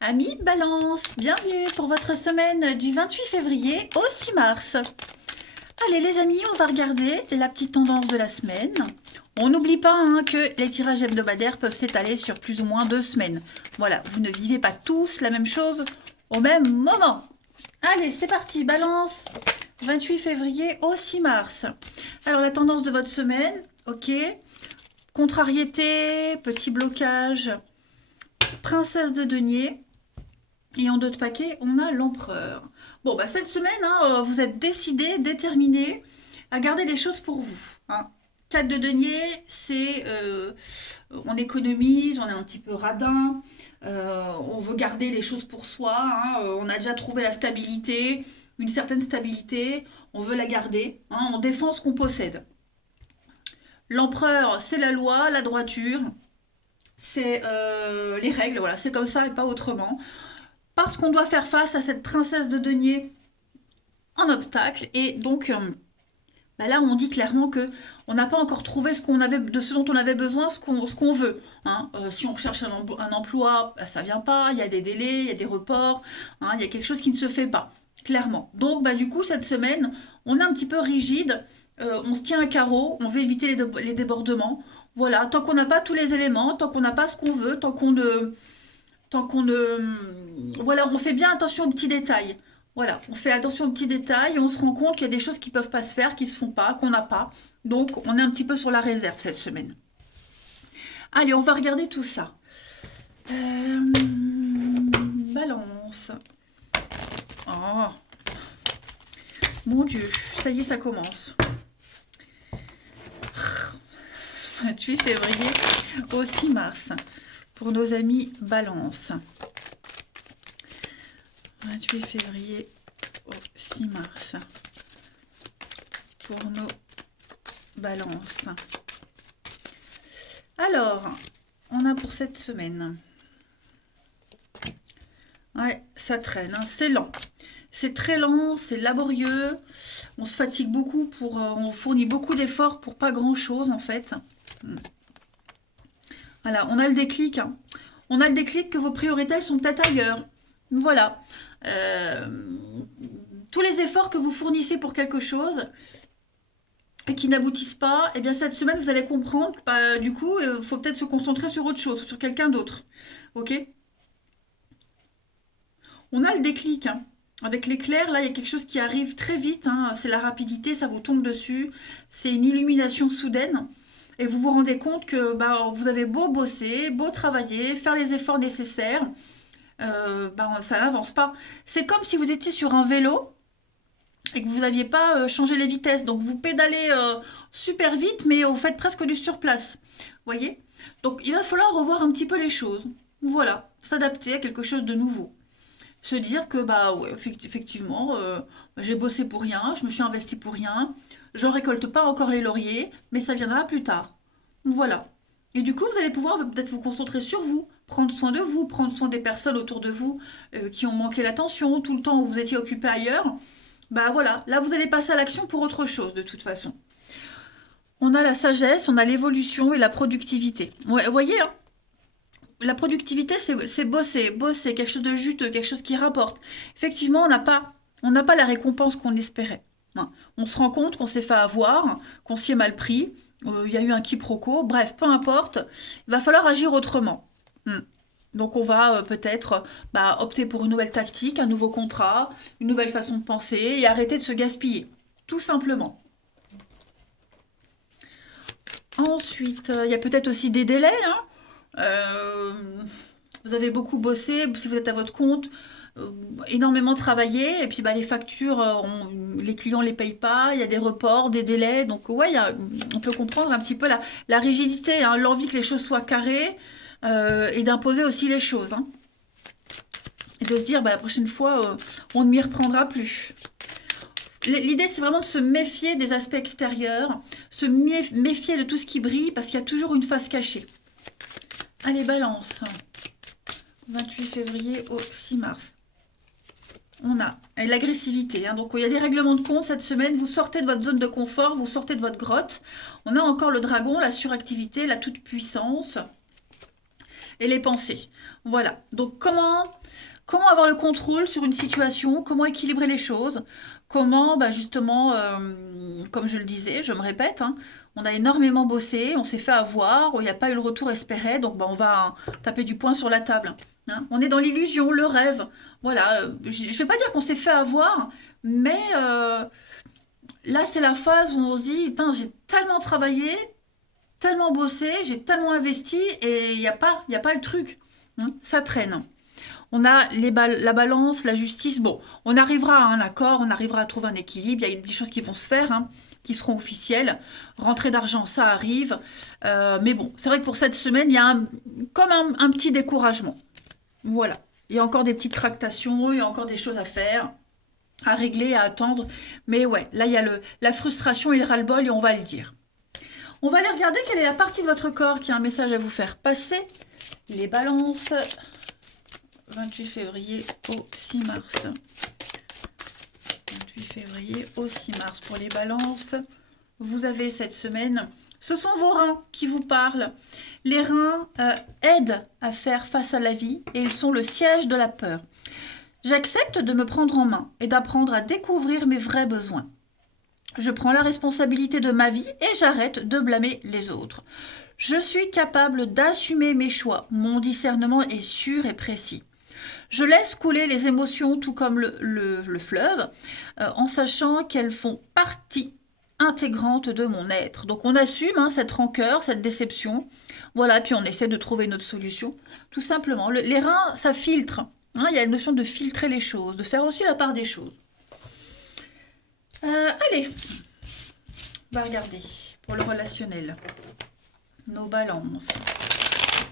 Amis Balance, bienvenue pour votre semaine du 28 février au 6 mars. Allez les amis, on va regarder la petite tendance de la semaine. On n'oublie pas que les tirages hebdomadaires peuvent s'étaler sur plus ou moins 2 semaines. Voilà, vous ne vivez pas tous la même chose au même moment. Allez, c'est parti, Balance, 28 février au 6 mars. Alors la tendance de votre semaine, ok. Contrariété, petit blocage, princesse de denier. Et en d'autres paquets, on a l'empereur. Bon, bah cette semaine, vous êtes décidé, déterminé à garder les choses pour vous. 4 de denier, c'est on économise, on est un petit peu radin, on veut garder les choses pour soi. On a déjà trouvé la stabilité, une certaine stabilité, on veut la garder. On défend ce qu'on possède. L'empereur, c'est la loi, la droiture, c'est les règles, voilà, c'est comme ça et pas autrement parce qu'on doit faire face à cette princesse de denier en obstacle. Et donc, là, on dit clairement que on n'a pas encore trouvé de ce dont on avait besoin, ce qu'on veut. Si on recherche un emploi, bah, ça vient pas. Il y a des délais, il y a des reports. Il y a quelque chose qui ne se fait pas, clairement. Donc, du coup, cette semaine, on est un petit peu rigide. On se tient à carreau. On veut éviter les débordements. Voilà. Tant qu'on n'a pas tous les éléments, tant qu'on n'a pas ce qu'on veut, voilà, on fait bien attention aux petits détails. Voilà, on fait attention aux petits détails et on se rend compte qu'il y a des choses qui peuvent pas se faire, qui se font pas, qu'on n'a pas. Donc, on est un petit peu sur la réserve cette semaine. Allez, on va regarder tout ça. Balance. Oh, mon Dieu, ça y est, ça commence. 28 février au 6 mars pour nos amis Balance. 28 février au 6 mars pour nos balances. Alors, on a pour cette semaine. Ouais, ça traîne, c'est lent. C'est très lent, c'est laborieux. On se fatigue beaucoup on fournit beaucoup d'efforts pour pas grand chose en fait. Voilà, on a le déclic. On a le déclic que vos priorités sont peut-être ailleurs. Voilà. Tous les efforts que vous fournissez pour quelque chose et qui n'aboutissent pas, eh bien cette semaine vous allez comprendre que du coup il faut peut-être se concentrer sur autre chose, sur quelqu'un d'autre. Ok. On a le déclic. Avec l'éclair, là il y a quelque chose qui arrive très vite. C'est la rapidité, ça vous tombe dessus. C'est une illumination soudaine. Et vous vous rendez compte que vous avez beau bosser, beau travailler, faire les efforts nécessaires, ça n'avance pas. C'est comme si vous étiez sur un vélo et que vous n'aviez pas changé les vitesses. Donc vous pédalez super vite, mais vous faites presque du surplace. Vous voyez? Donc il va falloir revoir un petit peu les choses. Voilà, s'adapter à quelque chose de nouveau. Se dire que ouais, effectivement, j'ai bossé pour rien, je me suis investi pour rien, j'en récolte pas encore les lauriers, mais ça viendra plus tard. Voilà. Et du coup, vous allez pouvoir peut-être vous concentrer sur vous, prendre soin de vous, prendre soin des personnes autour de vous qui ont manqué l'attention tout le temps où vous étiez occupé ailleurs. Voilà, là vous allez passer à l'action pour autre chose de toute façon. On a la sagesse, on a l'évolution et la productivité. Ouais, vous voyez, la productivité, c'est bosser, bosser, quelque chose de juteux, quelque chose qui rapporte. Effectivement, on n'a pas la récompense qu'on espérait. On se rend compte qu'on s'est fait avoir, qu'on s'y est mal pris, il y a eu un quiproquo, bref, peu importe, il va falloir agir autrement. Donc on va peut-être opter pour une nouvelle tactique, un nouveau contrat, une nouvelle façon de penser et arrêter de se gaspiller, tout simplement. Ensuite, il y a peut-être aussi des délais. Euh, Vous avez beaucoup bossé, si vous êtes à votre compte, euh, énormément travaillé, et puis les factures, les clients les payent pas, il y a des reports, des délais, donc ouais, on peut comprendre un petit peu la rigidité, l'envie que les choses soient carrées, et d'imposer aussi les choses. Et de se dire, la prochaine fois, on ne m'y reprendra plus. L'idée, c'est vraiment de se méfier des aspects extérieurs, se méfier de tout ce qui brille, parce qu'il y a toujours une face cachée. Allez, balance. 28 février au 6 mars. On a l'agressivité. Donc, il y a des règlements de compte cette semaine. Vous sortez de votre zone de confort, vous sortez de votre grotte. On a encore le dragon, la suractivité, la toute-puissance. et les pensées. Voilà. Donc comment avoir le contrôle sur une situation, comment équilibrer les choses, comment bah, justement, comme je le disais, je me répète, hein, on a énormément bossé, on s'est fait avoir, il n'y a pas eu le retour espéré, donc bah, on va taper du poing sur la table. Hein. On est dans l'illusion, le rêve. Voilà, je ne vais pas dire qu'on s'est fait avoir, mais là c'est la phase où on se dit, putain, j'ai tellement travaillé, tellement bossé, j'ai tellement investi et il y a pas le truc. Hein, ça traîne. On a la balance, la justice. Bon, on arrivera à un accord, on arrivera à trouver un équilibre. Il y a des choses qui vont se faire, hein, qui seront officielles. Rentrée d'argent, ça arrive. Mais bon, c'est vrai que pour cette semaine, il y a comme un petit découragement. Voilà. Il y a encore des petites tractations, il y a encore des choses à faire, à régler, à attendre. Mais ouais, là, il y a la frustration et le ras-le-bol et on va le dire. On va aller regarder quelle est la partie de votre corps qui a un message à vous faire passer. Les balances. 28 février au 6 mars. 28 février au 6 mars pour les balances. Vous avez cette semaine, ce sont vos reins qui vous parlent. Les reins aident à faire face à la vie et ils sont le siège de la peur. J'accepte de me prendre en main et d'apprendre à découvrir mes vrais besoins. Je prends la responsabilité de ma vie et j'arrête de blâmer les autres. Je suis capable d'assumer mes choix. Mon discernement est sûr et précis. Je laisse couler les émotions tout comme le fleuve, en sachant qu'elles font partie intégrante de mon être. Donc on assume hein, cette rancœur, cette déception, voilà, puis on essaie de trouver une autre solution. Tout simplement, les reins, ça filtre. Hein, il y a la notion de filtrer les choses, de faire aussi la part des choses. Allez, on va regarder pour le relationnel. Nos balances.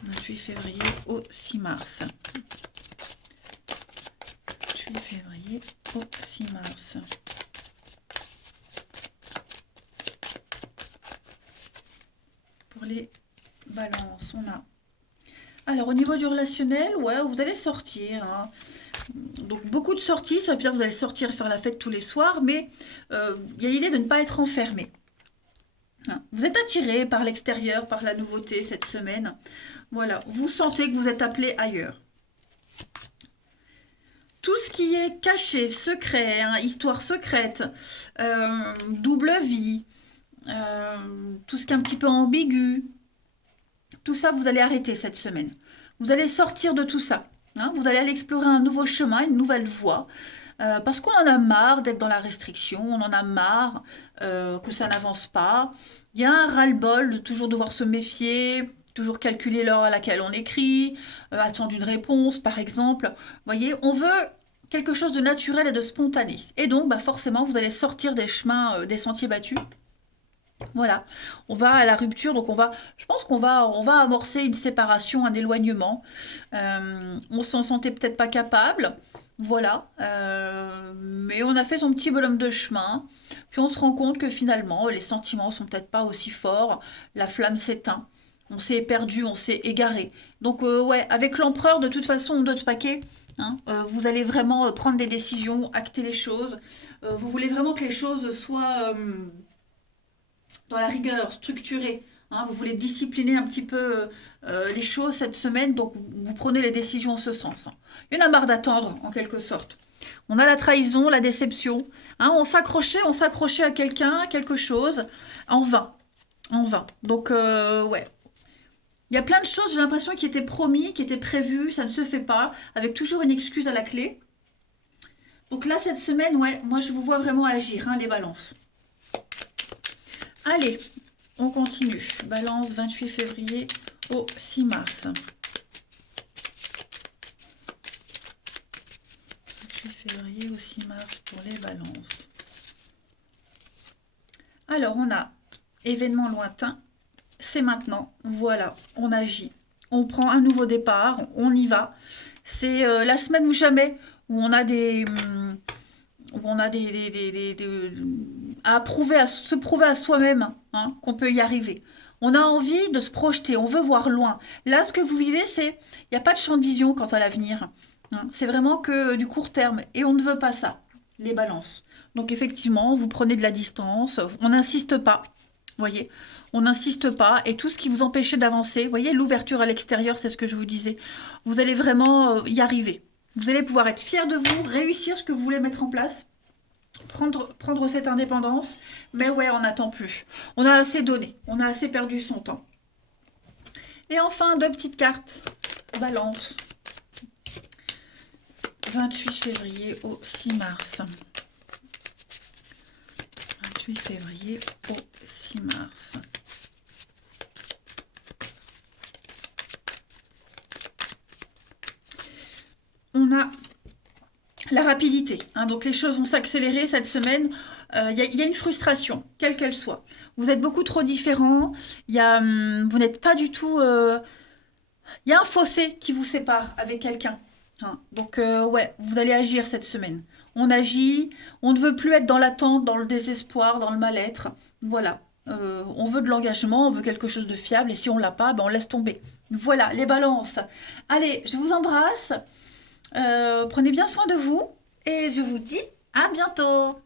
28 février au 6 mars. 28 février au 6 mars. Pour les balances, on a... Alors, au niveau du relationnel, ouais, vous allez sortir. Hein. Donc, beaucoup de sorties, ça veut dire que vous allez sortir et faire la fête tous les soirs, mais il y a l'idée de ne pas être enfermé. Hein. Vous êtes attiré par l'extérieur, par la nouveauté cette semaine. Voilà, vous sentez que vous êtes appelé ailleurs. Tout ce qui est caché, secret, hein, histoire secrète, double vie, tout ce qui est un petit peu ambigu, tout ça, vous allez arrêter cette semaine. Vous allez sortir de tout ça. Hein, vous allez aller explorer un nouveau chemin, une nouvelle voie. Parce qu'on en a marre d'être dans la restriction, on en a marre que ça n'avance pas. Il y a un ras-le-bol de toujours devoir se méfier, toujours calculer l'heure à laquelle on écrit, attendre une réponse par exemple. Vous voyez, on veut quelque chose de naturel et de spontané. Et donc, bah, forcément, vous allez sortir des chemins, des sentiers battus. Voilà, on va à la rupture, donc je pense qu'on va amorcer une séparation, un éloignement. On s'en sentait peut-être pas capable, voilà, mais on a fait son petit bonhomme de chemin, puis on se rend compte que finalement les sentiments sont peut-être pas aussi forts, la flamme s'éteint, on s'est perdu, on s'est égaré. Donc ouais, avec l'empereur de toute façon d'autres paquets, hein, vous allez vraiment prendre des décisions, acter les choses. Vous voulez vraiment que les choses soient dans la rigueur, structurée. Hein, vous voulez discipliner un petit peu les choses cette semaine, donc vous prenez les décisions en ce sens. Hein. Il y en a marre d'attendre, en quelque sorte. On a la trahison, la déception. Hein, on s'accrochait à quelqu'un, à quelque chose, en vain. En vain. Donc, ouais. Il y a plein de choses, j'ai l'impression, qui étaient promis, qui étaient prévues, ça ne se fait pas, avec toujours une excuse à la clé. Donc là, cette semaine, ouais, moi je vous vois vraiment agir, hein, les balances. Allez, on continue. Balance 28 février au 6 mars. 28 février au 6 mars pour les balances. Alors, on a événement lointain. C'est maintenant. Voilà, on agit. On prend un nouveau départ. On y va. C'est la semaine ou jamais où on a à se prouver à soi-même hein, qu'on peut y arriver. On a envie de se projeter, on veut voir loin. Là, ce que vous vivez, il n'y a pas de champ de vision quant à l'avenir. Hein. C'est vraiment que du court terme. Et on ne veut pas ça, les balances. Donc effectivement, vous prenez de la distance, on n'insiste pas. voyez, on n'insiste pas. Et tout ce qui vous empêchait d'avancer, vous voyez, l'ouverture à l'extérieur, c'est ce que je vous disais. Vous allez vraiment y arriver. Vous allez pouvoir être fier de vous, réussir ce que vous voulez mettre en place, prendre cette indépendance. Mais ouais, on n'attend plus. On a assez donné, on a assez perdu son temps. Et enfin, deux petites cartes. Balance. 28 février au 6 mars. 28 février au 6 mars. On a la rapidité, hein, donc les choses vont s'accélérer cette semaine. Y a une frustration, quelle qu'elle soit. Vous êtes beaucoup trop différents. Vous n'êtes pas du tout. Il y a un fossé qui vous sépare avec quelqu'un. Hein. Donc ouais, vous allez agir cette semaine. On agit. On ne veut plus être dans l'attente, dans le désespoir, dans le mal-être. Voilà. On veut de l'engagement, on veut quelque chose de fiable. Et si on l'a pas, ben on laisse tomber. Voilà, les balances. Allez, je vous embrasse. Prenez bien soin de vous et je vous dis à bientôt.